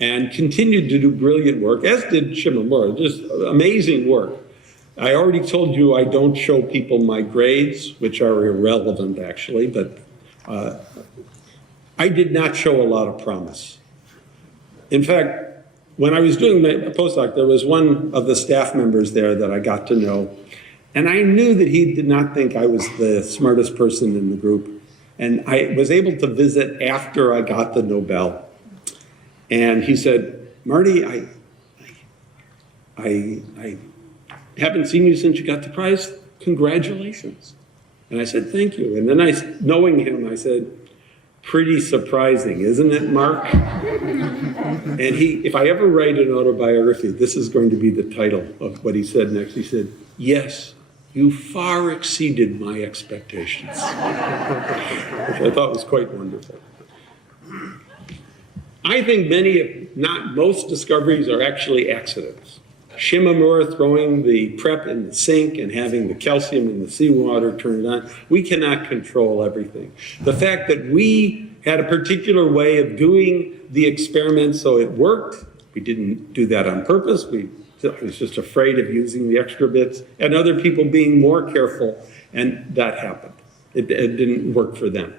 and continued to do brilliant work, as did Shimomura, just amazing work. I already told you I don't show people my grades, which are irrelevant actually, but I did not show a lot of promise. In fact, when I was doing my postdoc, there was one of the staff members there that I got to know, and I knew that he did not think I was the smartest person in the group. And I was able to visit after I got the Nobel. And he said, Marty, I haven't seen you since you got the prize. Congratulations. And I said, thank you. And then knowing him, I said, pretty surprising, isn't it, Mark? And if I ever write an autobiography, this is going to be the title of what he said next. He said, yes, you far exceeded my expectations, which I thought was quite wonderful. I think many, if not most, discoveries are actually accidents. Shimomura throwing the prep in the sink and having the calcium in the seawater turned on. We cannot control everything. The fact that we had a particular way of doing the experiment so it worked, we didn't do that on purpose. We was just afraid of using the extra bits, and other people being more careful, and that happened. It didn't work for them.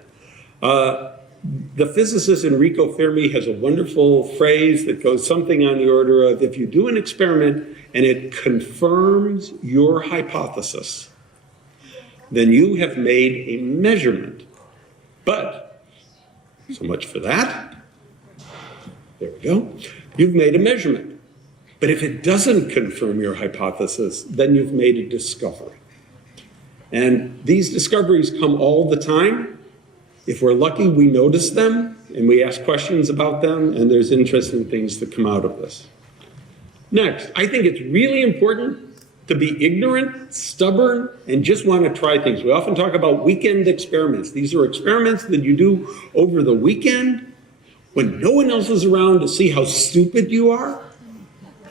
The physicist Enrico Fermi has a wonderful phrase that goes something on the order of, if you do an experiment and it confirms your hypothesis, then you have made a measurement. But, so much for that. There we go. You've made a measurement. But if it doesn't confirm your hypothesis, then you've made a discovery. And these discoveries come all the time. If we're lucky, we notice them, and we ask questions about them, and there's interesting things that come out of this. Next, I think it's really important to be ignorant, stubborn, and just want to try things. We often talk about weekend experiments. These are experiments that you do over the weekend when no one else is around to see how stupid you are.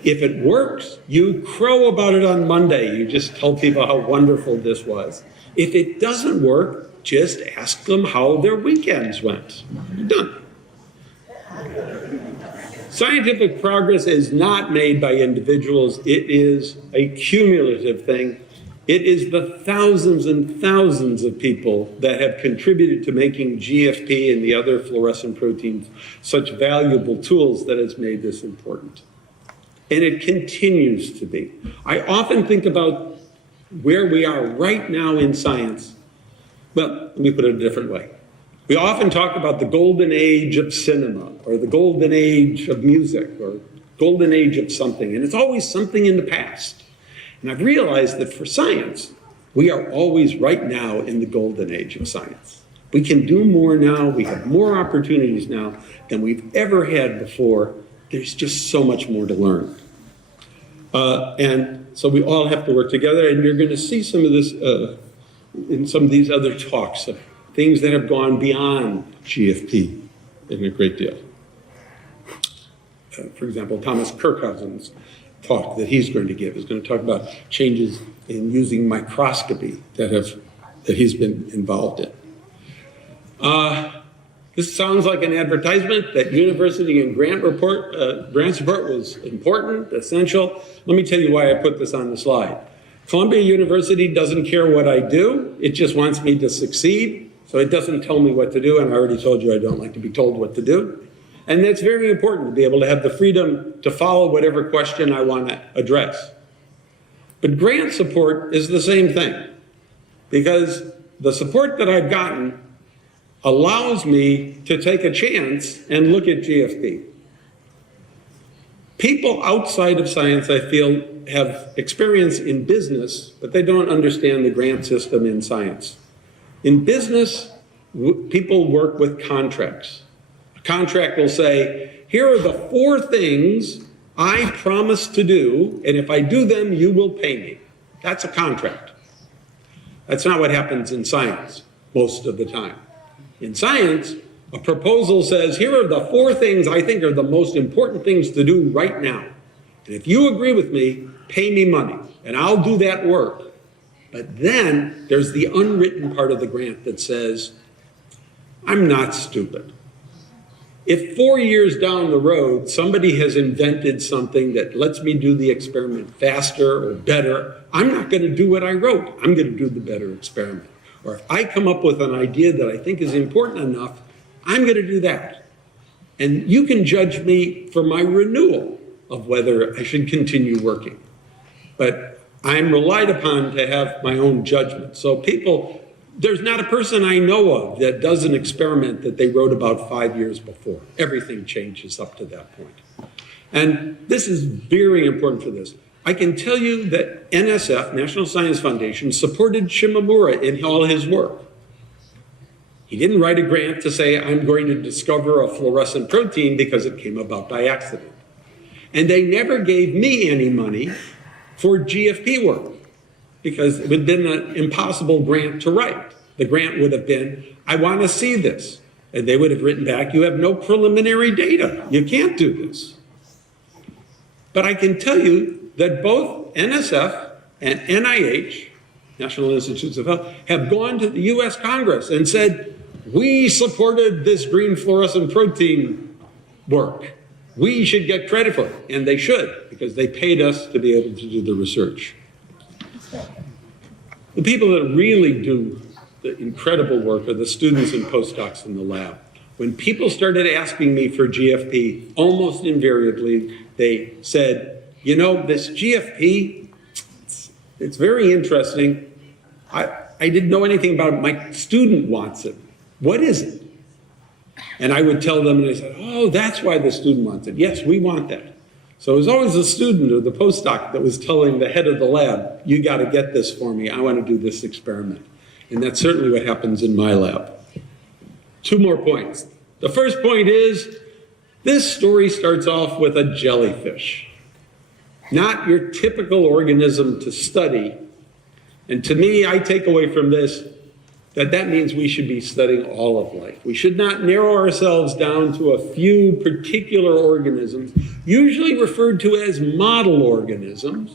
If it works, you crow about it on Monday. You just tell people how wonderful this was. If it doesn't work, just ask them how their weekends went. You're done. Scientific progress is not made by individuals. It is a cumulative thing. It is the thousands and thousands of people that have contributed to making GFP and the other fluorescent proteins such valuable tools that has made this important. And it continues to be. I often think about where we are right now in science. Well, let me put it a different way. We often talk about the golden age of cinema, or the golden age of music, or golden age of something, and it's always something in the past. And I've realized that for science, we are always right now in the golden age of science. We can do more now, we have more opportunities now than we've ever had before. There's just so much more to learn. And so we all have to work together, and you're going to see some of this in some of these other talks of things that have gone beyond GFP. in a great deal. For example, Thomas Kirkhausen's talk that he's going to give is going to talk about changes in using microscopy that he's been involved in. This sounds like an advertisement that university and grant support was important, essential. Let me tell you why I put this on the slide. Columbia University doesn't care what I do. It just wants me to succeed. So it doesn't tell me what to do. And I already told you I don't like to be told what to do. And it's very important to be able to have the freedom to follow whatever question I want to address. But grant support is the same thing, because the support that I've gotten allows me to take a chance and look at GFP. People outside of science, I feel, have experience in business, but they don't understand the grant system in science. In business, people work with contracts. A contract will say, here are the 4 things I promise to do, and if I do them, you will pay me. That's a contract. That's not what happens in science most of the time. In science, a proposal says, here are the 4 things I think are the most important things to do right now. And if you agree with me, pay me money, and I'll do that work. But then there's the unwritten part of the grant that says, I'm not stupid. If 4 years down the road, somebody has invented something that lets me do the experiment faster or better, I'm not going to do what I wrote. I'm going to do the better experiment. Or if I come up with an idea that I think is important enough, I'm going to do that. And you can judge me for my renewal of whether I should continue working. But I'm relied upon to have my own judgment. So there's not a person I know of that does an experiment that they wrote about 5 years before. Everything changes up to that point. And this is very important for this. I can tell you that NSF, National Science Foundation, supported Shimomura in all his work. He didn't write a grant to say, I'm going to discover a fluorescent protein because it came about by accident. And they never gave me any money for GFP work, because it would have been an impossible grant to write. The grant would have been, I want to see this. And they would have written back, you have no preliminary data. You can't do this. But I can tell you that both NSF and NIH, National Institutes of Health, have gone to the US Congress and said, we supported this green fluorescent protein work. We should get credit for it. And they should, because they paid us to be able to do the research. The people that really do the incredible work are the students and postdocs in the lab. When people started asking me for GFP, almost invariably, they said, you know, this GFP, it's very interesting. I didn't know anything about it. My student wants it. What is it? And I would tell them, and they said, oh, that's why the student wants it. Yes, we want that. So it was always the student or the postdoc that was telling the head of the lab, you got to get this for me. I want to do this experiment. And that's certainly what happens in my lab. 2 more points. The first point is, this story starts off with a jellyfish. Not your typical organism to study. And to me, I take away from this that means we should be studying all of life. We should not narrow ourselves down to a few particular organisms, usually referred to as model organisms,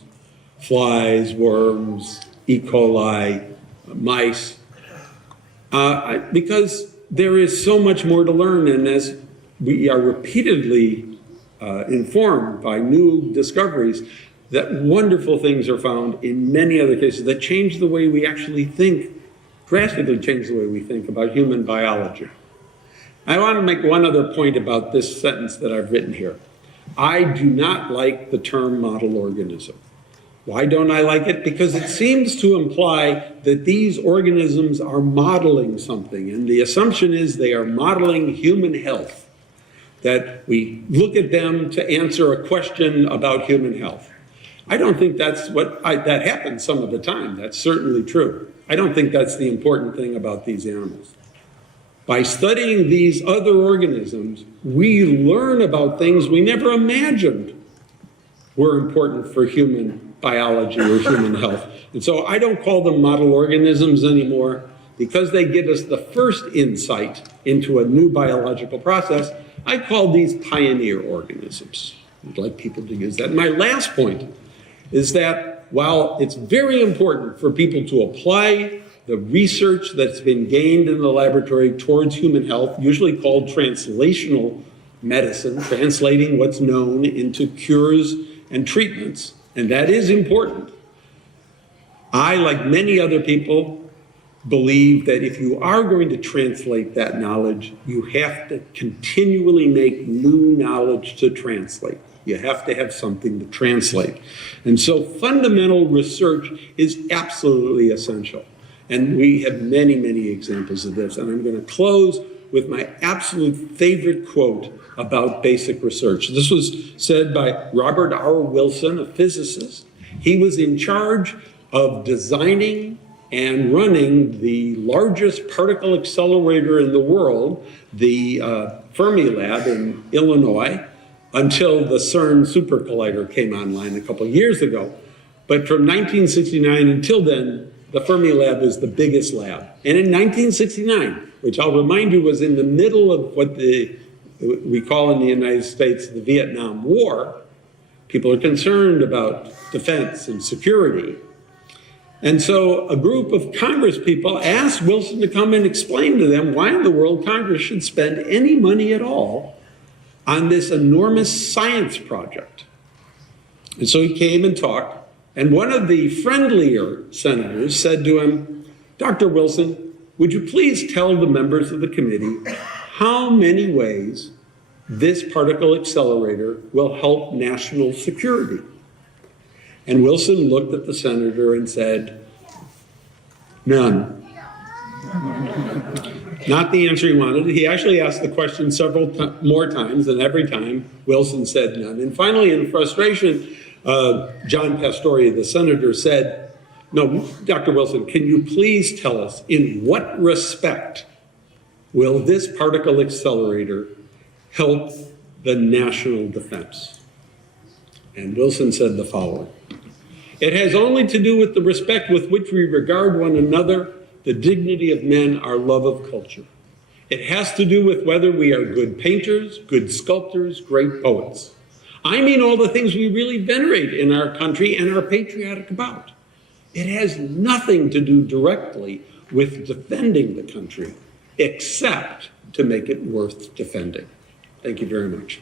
flies, worms, E. coli, mice, because there is so much more to learn, and as we are repeatedly informed by new discoveries, that wonderful things are found in many other cases that change the way we actually think, drastically change the way we think about human biology. I want to make one other point about this sentence that I've written here. I do not like the term model organism. Why don't I like it? Because it seems to imply that these organisms are modeling something, and the assumption is they are modeling human health, that we look at them to answer a question about human health. I don't think that's that happens some of the time. That's certainly true. I don't think that's the important thing about these animals. By studying these other organisms, we learn about things we never imagined were important for human biology or human health. And so I don't call them model organisms anymore. because they give us the first insight into a new biological process, I call these pioneer organisms. I'd like people to use that. My last point is that while it's very important for people to apply the research that's been gained in the laboratory towards human health, usually called translational medicine, translating what's known into cures and treatments, and that is important. I, like many other people, believe that if you are going to translate that knowledge, you have to continually make new knowledge to translate. You have to have something to translate. And so fundamental research is absolutely essential. And we have many, many examples of this. And I'm going to close with my absolute favorite quote about basic research. This was said by Robert R. Wilson, a physicist. He was in charge of designing and running the largest particle accelerator in the world, the Fermilab in Illinois, until the CERN super collider came online a couple of years ago. But from 1969 until then, the Fermilab was the biggest lab. And in 1969, which I'll remind you was in the middle of what we call in the United States the Vietnam War, people are concerned about defense and security. And so a group of Congress people asked Wilson to come and explain to them why in the world Congress should spend any money at all on this enormous science project. And so he came and talked, and one of the friendlier senators said to him, Dr. Wilson, would you please tell the members of the committee how many ways this particle accelerator will help national security? And Wilson looked at the senator and said, none. Not the answer he wanted. He actually asked the question several more times, and every time Wilson said none. And finally, in frustration, John Pastoria, the senator, said, no, Dr. Wilson, can you please tell us in what respect will this particle accelerator help the national defense? And Wilson said the following. It has only to do with the respect with which we regard one another, the dignity of men, our love of culture. It has to do with whether we are good painters, good sculptors, great poets. I mean all the things we really venerate in our country and are patriotic about. It has nothing to do directly with defending the country, except to make it worth defending. Thank you very much.